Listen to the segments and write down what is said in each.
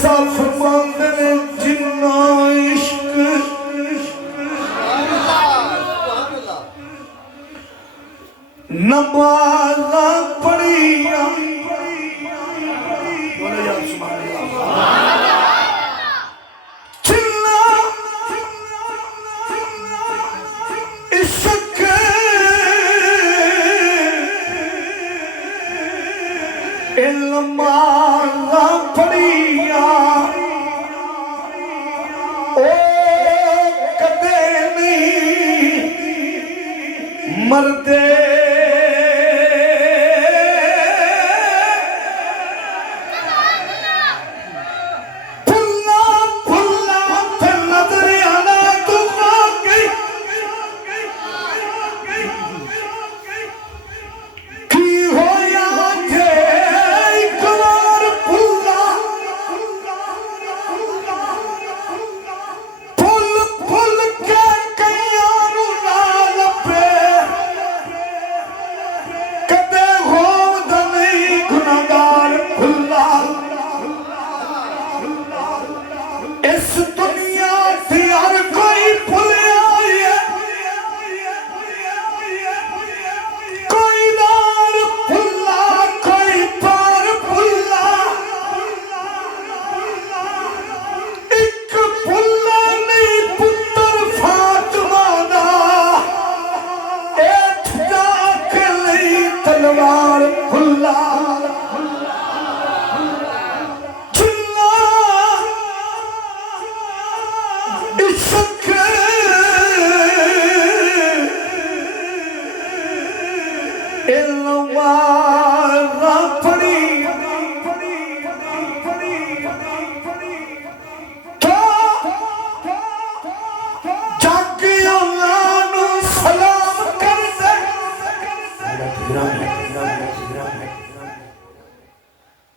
सा फरमाते ने जिन्ना इश्क नमाज़ा पढ़िया जिन्ना इश्क नमाज़ा पढ़िया ओ कदे नहीं मरदे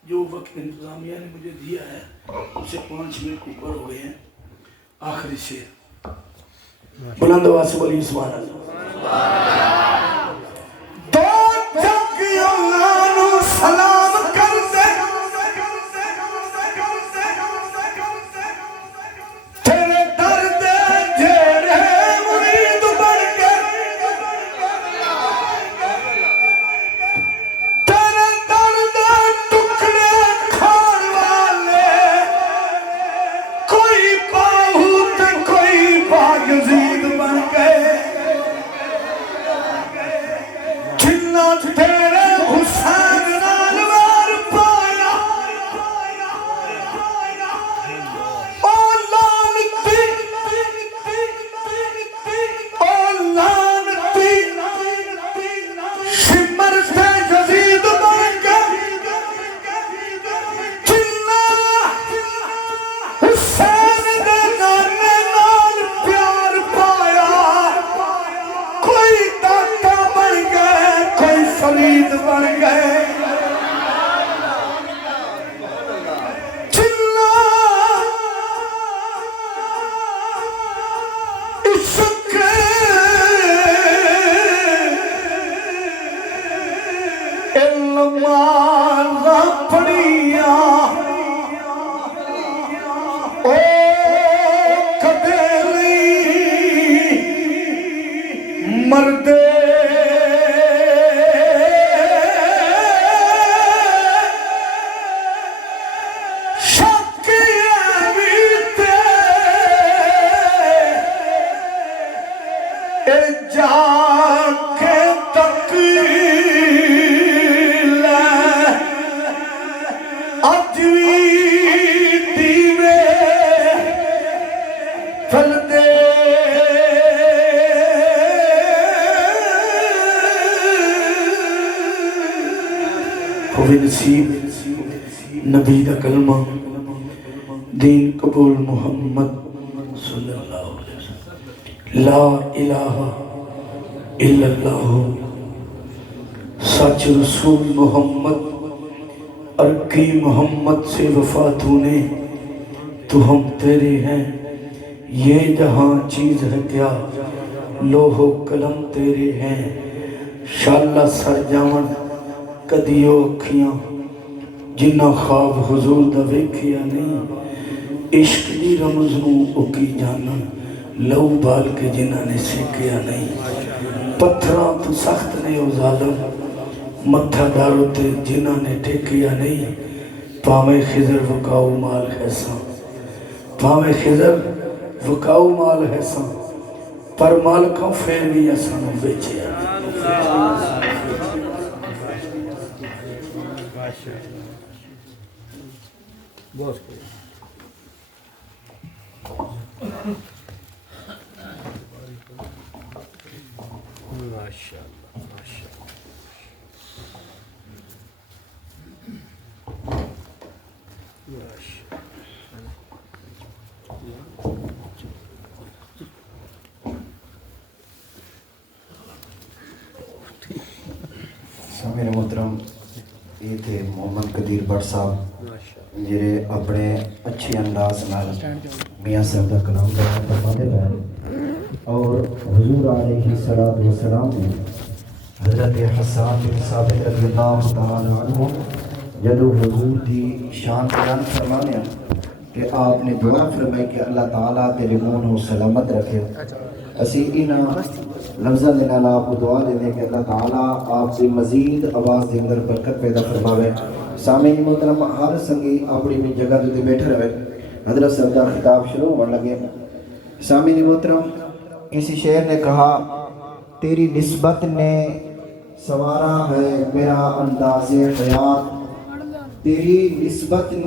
जो वक्त इंतजामिया ने मुझे दिया है उसे 5 मिनट ऊपर हो गए हैं। आखिरी शेर बुलंद आवाज से बोलिए सुभान अल्लाह। दो जगियों सलाम कर दे तेरे दर्द जेरे मुरीद बन के तेरे दर्द टुकड़े खान वाले कोई बहुत कोई बायजीद बन गए जिन्ना तेरे हुसैन नाल वार पाया ओ लानती शिमर से यजीद बन गए जिन्ना हुसैन दे नाने नाल प्यार पाया कोई दाता बन गए कोई फरीद बन गए जिन्ना इश्क नमाज़ा पढ़िया ओ कदे नहीं मरदे शक भी ते जाके तक अज भी दीवे फलदे होवे नसीब नबी दा कलमा दीन कबूल मुहम्मद सल्लल्लाहु अलैहि वसल्लम ला इलाहा इल्लल्लाह सच रसूल मोहम्मद अरकी मोहम्मद से वफा तूने तो हम तेरे हैं ये जहाँ चीज़ है क्या लोहो कलम तेरे हैं शाला सर जावन कदियो अखियाँ जिन्ना ख्वाब हुजूर दा वेखिया नहीं, इश्क दी रमज नूं ओ की जानन, लहू बाल के जिन्हां ने सेकिया नहीं। पत्थरां तो सख्त ने ओ जालम, मत्था दारो ते जिन्हां ने टेकिया नहीं। भावें खिजर वकाऊ माल है सा, भावें खिजर वकाऊ माल है सा, पर मालकों फिर भी असां नूं बेचिया। मेरे मोहतरम ये थे मोहम्मद कदीर भट्ट साहब जेरे अपने अच्छे अंदाज नाल मियाँ साहब का कलाम बयान फरमाते हैं। और हुजूर अलैहिस्सलातु वस्सलाम ने हज़रत हसन बिन साबित रज़ियल्लाहु तआला अन्हु जदों हुजूर की शान बयान फरमाने कि आपने दुआ फरमाई कि अल्लाह ताला तेरे मुंह को सलामत रखे। असी इन्हां लफ्ज़ों के नाल आपको दुआ देने कि अल्लाह ताला आपकी मजीद आवाज़ के अंदर बरकत पैदा फरमावे। सामीन मोहतरम हर संगी अपनी अपनी जगह पर बैठे रहे। हज़रत साहब का खिताब शुरू होने लगे। सामीन मोहतरम किसी शेर ने कहा, तेरी निस्बत ने सवारा है मेरा अंदाज़े हयात, तेरी निस्बत ने